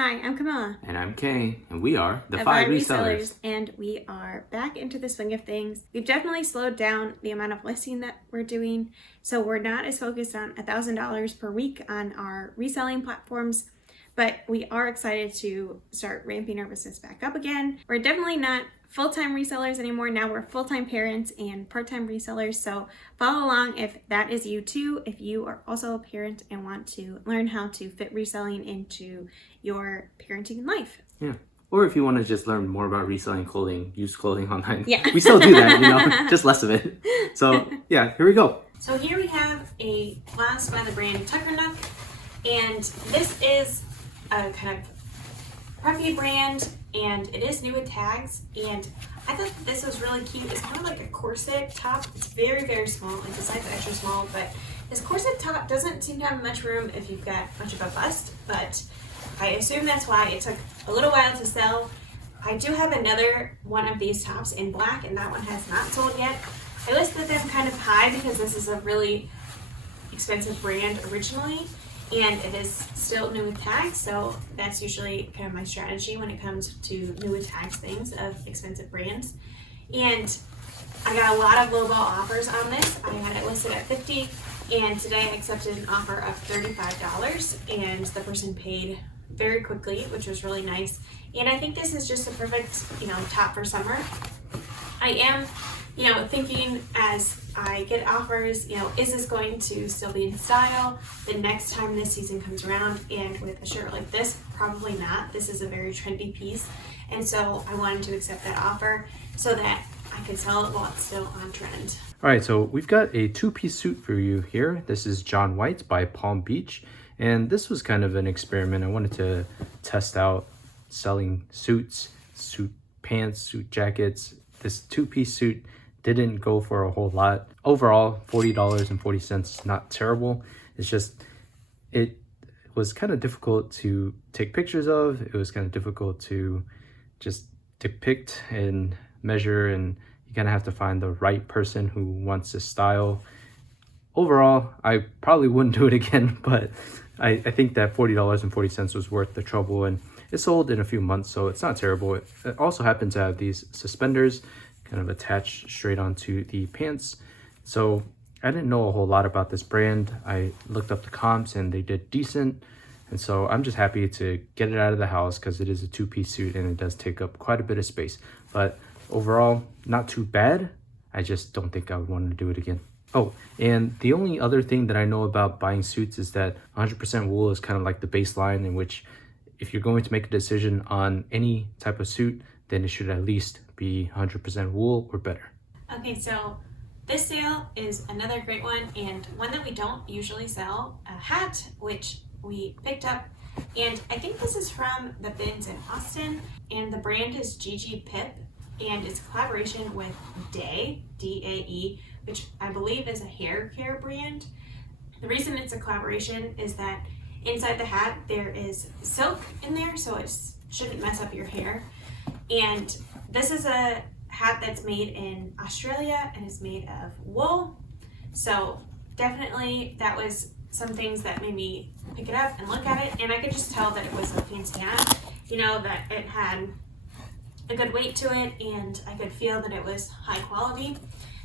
Hi, I'm Camilla. And I'm Kay, and we are the FI FI Resellers. And we are back into the swing of things. We've definitely slowed down the amount of listing that we're doing, so we're not as focused on $1,000 per week on our reselling platforms, but we are excited to start ramping our business back up again. We're definitely not full-time resellers anymore. Now we're full-time parents and part-time resellers, so follow along if that is you too, if you are also a parent and want to learn how to fit reselling into your parenting life. Yeah. Or if you want to just learn more about reselling clothing, used clothing online. Yeah. We still do that, just less of it. So yeah, here we go. So here we have a blouse by the brand Tuckernuck, and this is a kind of preppy brand, and it is new with tags, and I thought that this was really cute. It's kind of like a corset top. It's very, very small. It's a size extra small, but this corset top doesn't seem to have much room if you've got much of a bust, but I assume that's why it took a little while to sell. I do have another one of these tops in black, and that one has not sold yet. I listed them kind of high because this is a really expensive brand originally, and it is still new with tags, so that's usually kind of my strategy when it comes to new with tags things of expensive brands. And I got a lot of lowball offers on this. I had it listed at $50, and today I accepted an offer of $35, and the person paid very quickly, which was really nice. And I think this is just a perfect, top for summer. I am, thinking as I get offers, is this going to still be in style the next time this season comes around? And with a shirt like this, probably not. This is a very trendy piece. And so I wanted to accept that offer so that I could sell it while it's still on trend. All right, so we've got a two-piece suit for you here. This is John White's by Palm Beach. And this was kind of an experiment. I wanted to test out selling suits, suit pants, suit jackets. This two-piece suit didn't go for a whole lot. Overall, $40.40 is not terrible. It's just, it was kind of difficult to take pictures of. It was kind of difficult to just depict and measure, and you kind of have to find the right person who wants this style. Overall, I probably wouldn't do it again, but I think that $40.40 was worth the trouble, and it sold in a few months, so it's not terrible. It also happens to have these suspenders kind of attached straight onto the pants. So I didn't know a whole lot about this brand. I looked up the comps and they did decent. And so I'm just happy to get it out of the house because it is a two-piece suit and it does take up quite a bit of space. But overall, not too bad. I just don't think I would want to do it again. Oh, and the only other thing that I know about buying suits is that 100% wool is kind of like the baseline, in which if you're going to make a decision on any type of suit, then it should at least be 100% wool or better. Okay, so this sale is another great one, and one that we don't usually sell, a hat, which we picked up. And I think this is from the bins in Austin, and the brand is Gigi Pip, and it's a collaboration with Dae, D-A-E, which I believe is a hair care brand. The reason it's a collaboration is that inside the hat there is silk in there, so it shouldn't mess up your hair. And this is a hat that's made in Australia and is made of wool. So definitely that was some things that made me pick it up and look at it, and I could just tell that it was a fancy hat, that it had a good weight to it, and I could feel that it was high quality.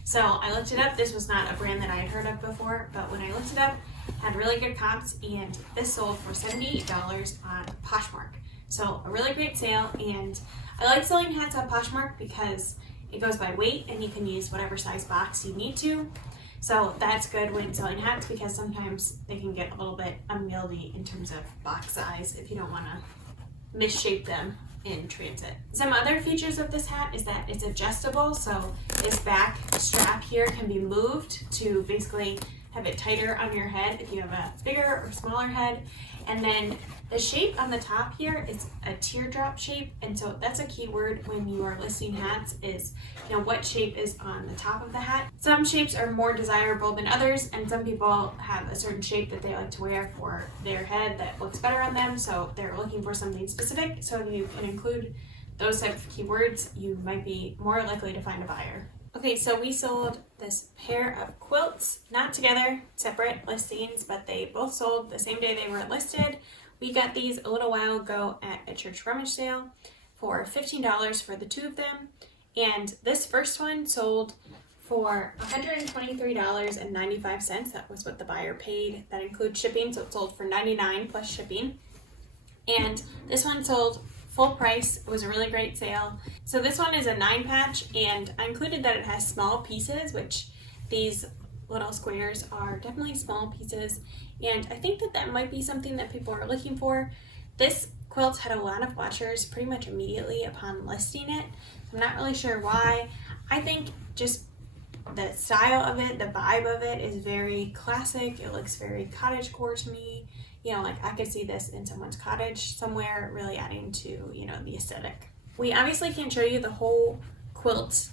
So I looked it up. This was not a brand that I had heard of before, but when I looked it up, it had really good comps, and this sold for $78 on Poshmark. So a really great sale, and I like selling hats on Poshmark because it goes by weight and you can use whatever size box you need to. So that's good when selling hats because sometimes they can get a little bit unwieldy in terms of box size if you don't want to misshape them in transit. Some other features of this hat is that it's adjustable, so this back strap here can be moved to basically have it tighter on your head if you have a bigger or smaller head. And then the shape on the top here is a teardrop shape, and so that's a key word when you are listing hats is, what shape is on the top of the hat. Some shapes are more desirable than others, and some people have a certain shape that they like to wear for their head that looks better on them, so they're looking for something specific. So if you can include those type of keywords, you might be more likely to find a buyer. Okay, so we sold this pair of quilts, not together, separate listings, but they both sold the same day they were listed. We got these a little while ago at a church rummage sale for $15 for the 2 of them. And this first one sold for $123.95. That was what the buyer paid. That includes shipping, so it sold for $99 plus shipping. And this one sold full price. It was a really great sale. So this one is a 9-patch, and I included that it has small pieces, which these little squares are definitely small pieces. And I think that might be something that people are looking for. This quilt had a lot of watchers pretty much immediately upon listing it. I'm not really sure why. I think just the style of it, the vibe of it is very classic. It looks very cottagecore to me. Like I could see this in someone's cottage somewhere, really adding to, the aesthetic. We obviously can't show you the whole quilt,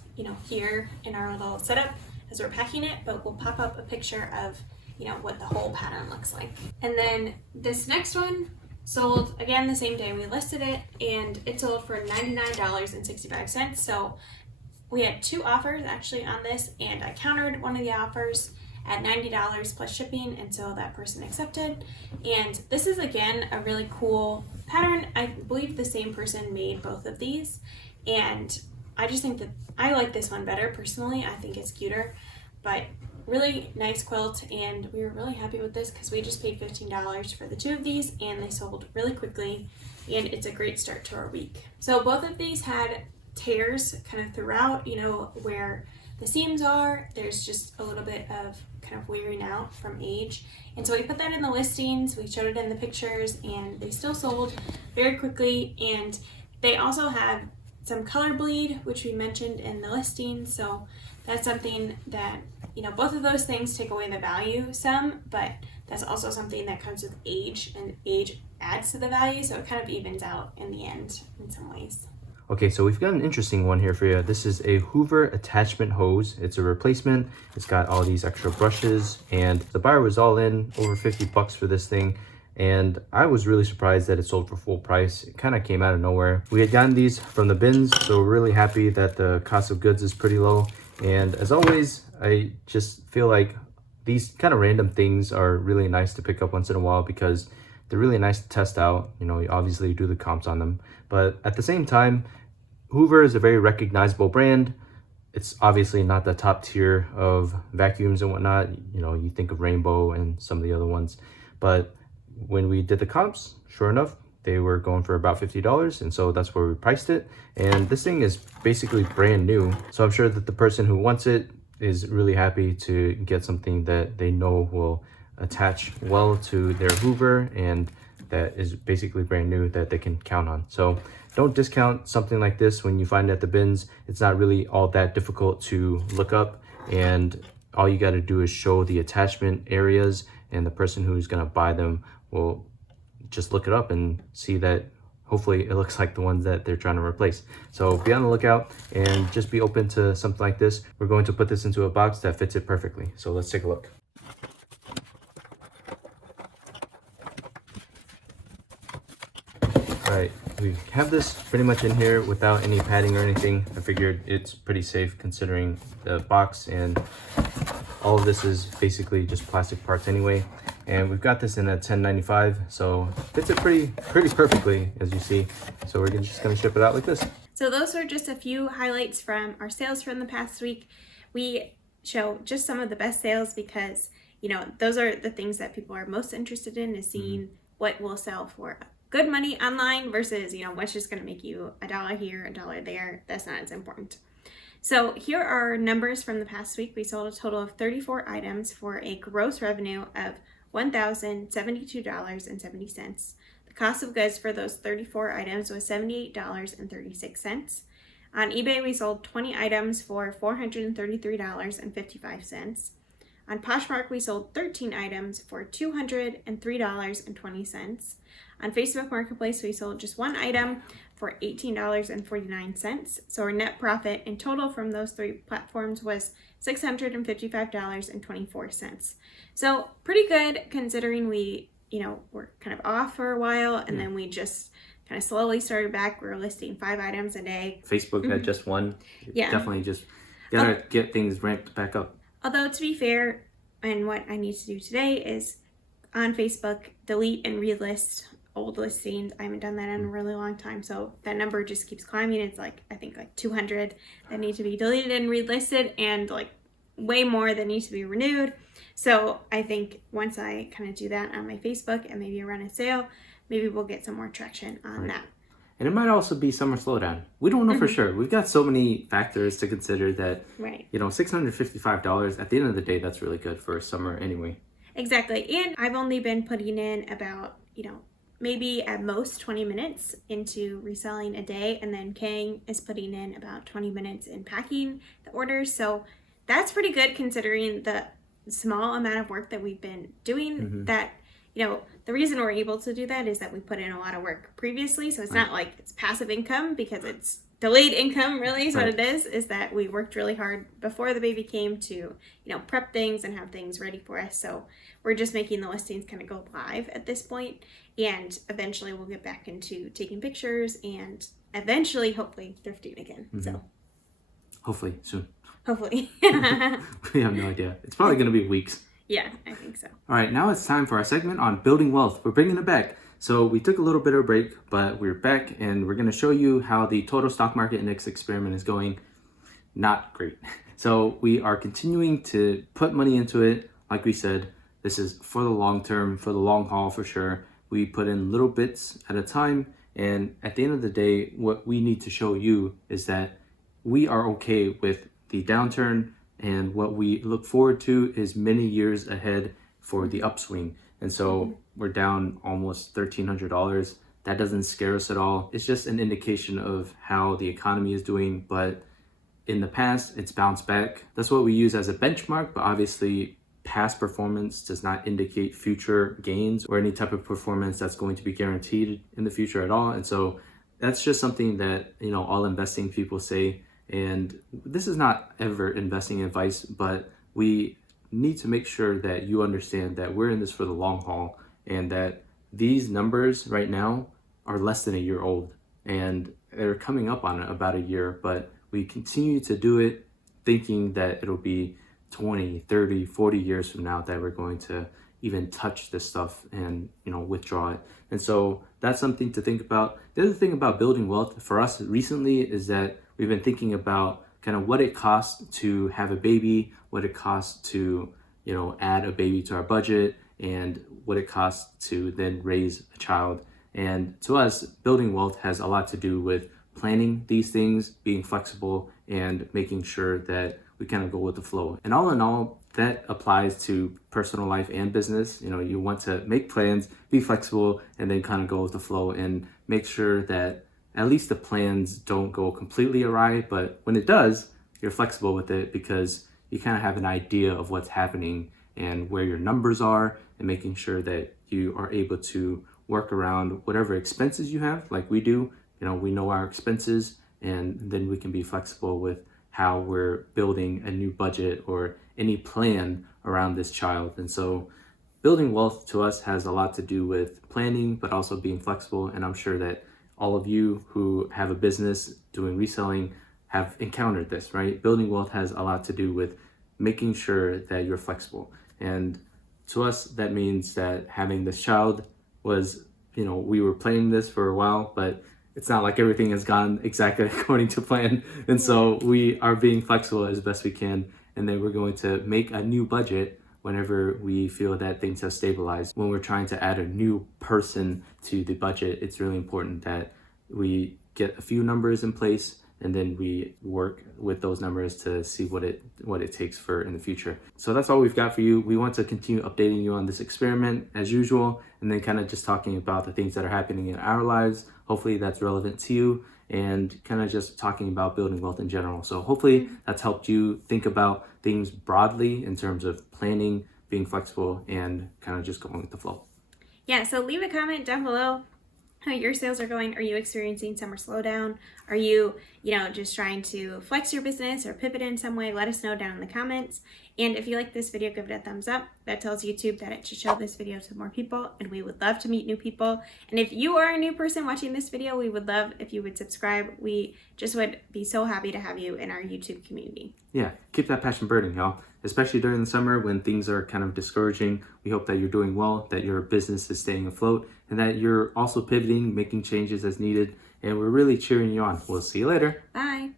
here in our little setup as we're packing it, but we'll pop up a picture of, what the whole pattern looks like. And then this next one sold again the same day we listed it, and it sold for $99.65. So we had 2 offers actually on this, and I countered one of the offers at $90 plus shipping, and so that person accepted. And this is again a really cool pattern. I believe the same person made both of these, and I just think that I like this one better personally. I think it's cuter, but really nice quilt, and we were really happy with this because we just paid $15 for the 2 of these, and they sold really quickly, and it's a great start to our week. So both of these had tears kind of throughout, where the seams are. There's just a little bit of kind of wearing out from age, and so we put that in the listings, we showed it in the pictures, and they still sold very quickly. And they also have some color bleed, which we mentioned in the listing, so that's something that, both of those things take away the value some, but that's also something that comes with age, and age adds to the value, so it kind of evens out in the end in some ways. Okay, so we've got an interesting one here for you. This is a Hoover attachment hose. It's a replacement. It's got all these extra brushes, and the buyer was all in over $50 for this thing. And I was really surprised that it sold for full price. It kind of came out of nowhere. We had gotten these from the bins, so we're really happy that the cost of goods is pretty low. And as always, I just feel like these kind of random things are really nice to pick up once in a while because they're really nice to test out. Obviously you do the comps on them, but at the same time, Hoover is a very recognizable brand. It's obviously not the top tier of vacuums and whatnot. You think of Rainbow and some of the other ones, but when we did the comps, sure enough, they were going for about $50, and so that's where we priced it. And this thing is basically brand new, so I'm sure that the person who wants it is really happy to get something that they know will attach well to their Hoover and that is basically brand new that they can count on. So don't discount something like this when you find it at the bins. It's not really all that difficult to look up, and all you got to do is show the attachment areas, and the person who's going to buy them will just look it up and see that hopefully it looks like the ones that they're trying to replace. So be on the lookout and just be open to something like this. We're going to put this into a box that fits it perfectly. So let's take a look. All right, we have this pretty much in here without any padding or anything. I figured it's pretty safe considering the box, and all of this is basically just plastic parts anyway. And we've got this in a 1095, so fits it pretty perfectly, as you see. So we're just gonna ship it out like this. So those are just a few highlights from our sales from the past week. We show just some of the best sales because, those are the things that people are most interested in, is seeing what will sell for good money online versus, what's just gonna make you $1 here, $1 there. That's not as important. So here are numbers from the past week. We sold a total of 34 items for a gross revenue of $1,072.70. The cost of goods for those 34 items was $78.36. On eBay, we sold 20 items for $433.55. On Poshmark, we sold 13 items for $203.20. On Facebook Marketplace, we sold just 1 item for $18.49. So our net profit in total from those 3 platforms was $655.24. So pretty good considering we, were kind of off for a while, and then we just kind of slowly started back. We were listing 5 items a day. Facebook had just 1. Yeah. Definitely just gotta get things ramped back up. Although to be fair, and what I need to do today is on Facebook, delete and relist old listings. I haven't done that in a really long time, so that number just keeps climbing. It's like, I think like 200 that need to be deleted and relisted, and like way more that need to be renewed. So I think once I kind of do that on my Facebook and maybe run a sale, maybe we'll get some more traction on that. And it might also be summer slowdown. We don't know for sure. We've got so many factors to consider that, you know, $655, at the end of the day, that's really good for summer anyway. Exactly. And I've only been putting in about, you know, maybe at most 20 minutes into reselling a day. And then Kang is putting in about 20 minutes in packing the orders. So that's pretty good considering the small amount of work that we've been doing. That, you know, the reason we're able to do that is that we put in a lot of work previously. So it's not like it's passive income, because it's delayed income, really, is what it is that we worked really hard before the baby came to, you know, prep things and have things ready for us. So we're just making the listings kind of go live at this point, and eventually we'll get back into taking pictures and eventually, hopefully, thrifting again. So hopefully soon. Hopefully. We have no idea. It's probably going to be weeks. Yeah, I think so. All right, now it's time for our segment on building wealth. We're bringing it back. So we took a little bit of a break, but we're back, and we're going to show you how the total stock market index experiment is going. Not great. So we are continuing to put money into it. Like we said, this is for the long term, for the long haul for sure. We put in little bits at a time, and at the end of the day, what we need to show you is that we are okay with the downturn, and what we look forward to is many years ahead for the upswing. And so we're down almost $1,300. That doesn't scare us at all. It's just an indication of how the economy is doing, but in the past, it's bounced back. That's what we use as a benchmark, but obviously past performance does not indicate future gains or any type of performance that's going to be guaranteed in the future at all. And so that's just something that, you know, all investing people say. And this is not ever investing advice, but we need to make sure that you understand that we're in this for the long haul, and that these numbers right now are less than a year old, and they're coming up on about a year, but we continue to do it thinking that it'll be 20, 30, 40 years from now that we're going to even touch this stuff and, you know, withdraw it. And so that's something to think about. The other thing about building wealth for us recently is that we've been thinking about kind of what it costs to have a baby, what it costs to, you know, add a baby to our budget, and what it costs to then raise a child. And to us, building wealth has a lot to do with planning these things, being flexible, and making sure that we kind of go with the flow. And all in all, that applies to personal life and business. You know, you want to make plans, be flexible, and then kind of go with the flow and make sure that at least the plans don't go completely awry. But when it does, you're flexible with it because you kind of have an idea of what's happening and where your numbers are, and making sure that you are able to work around whatever expenses you have, like we do. You know, we know our expenses, and then we can be flexible with how we're building a new budget or any plan around this child. And so building wealth to us has a lot to do with planning, but also being flexible. And I'm sure that all of you who have a business doing reselling have encountered this, right? Building wealth has a lot to do with making sure that you're flexible. And to us, that means that having this child was, you know, we were planning this for a while, but it's not like everything has gone exactly according to plan. And so we are being flexible as best we can. And then we're going to make a new budget whenever we feel that things have stabilized. When we're trying to add a new person to the budget, it's really important that we get a few numbers in place, and then we work with those numbers to see what it takes for in the future. So that's all we've got for you. We want to continue updating you on this experiment as usual, and then kind of just talking about the things that are happening in our lives. Hopefully that's relevant to you, and kind of just talking about building wealth in general. So hopefully that's helped you think about things broadly in terms of planning, being flexible, and kind of just going with the flow. Yeah, so leave a comment down below how your sales are going. Are you experiencing summer slowdown? Are you, just trying to flex your business or pivot in some way? Let us know down in the comments. And if you like this video, give it a thumbs up. That tells YouTube that it should show this video to more people, and we would love to meet new people. And if you are a new person watching this video, we would love if you would subscribe. We just would be so happy to have you in our YouTube community. Yeah, keep that passion burning, y'all. Especially during the summer when things are kind of discouraging. We hope that you're doing well, that your business is staying afloat, and that you're also pivoting, making changes as needed. And we're really cheering you on. We'll see you later. Bye.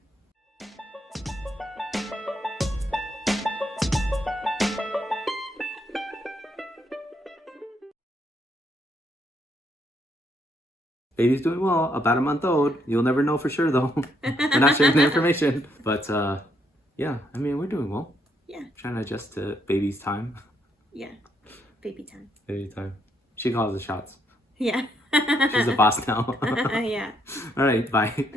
Baby's doing well, about a month old. You'll never know for sure though. We're not sharing the information. But yeah, I mean, we're doing well. Yeah. Trying to adjust to baby's time. Yeah. Baby time. Baby time. She calls the shots. Yeah. She's the boss now. Yeah. All right, bye.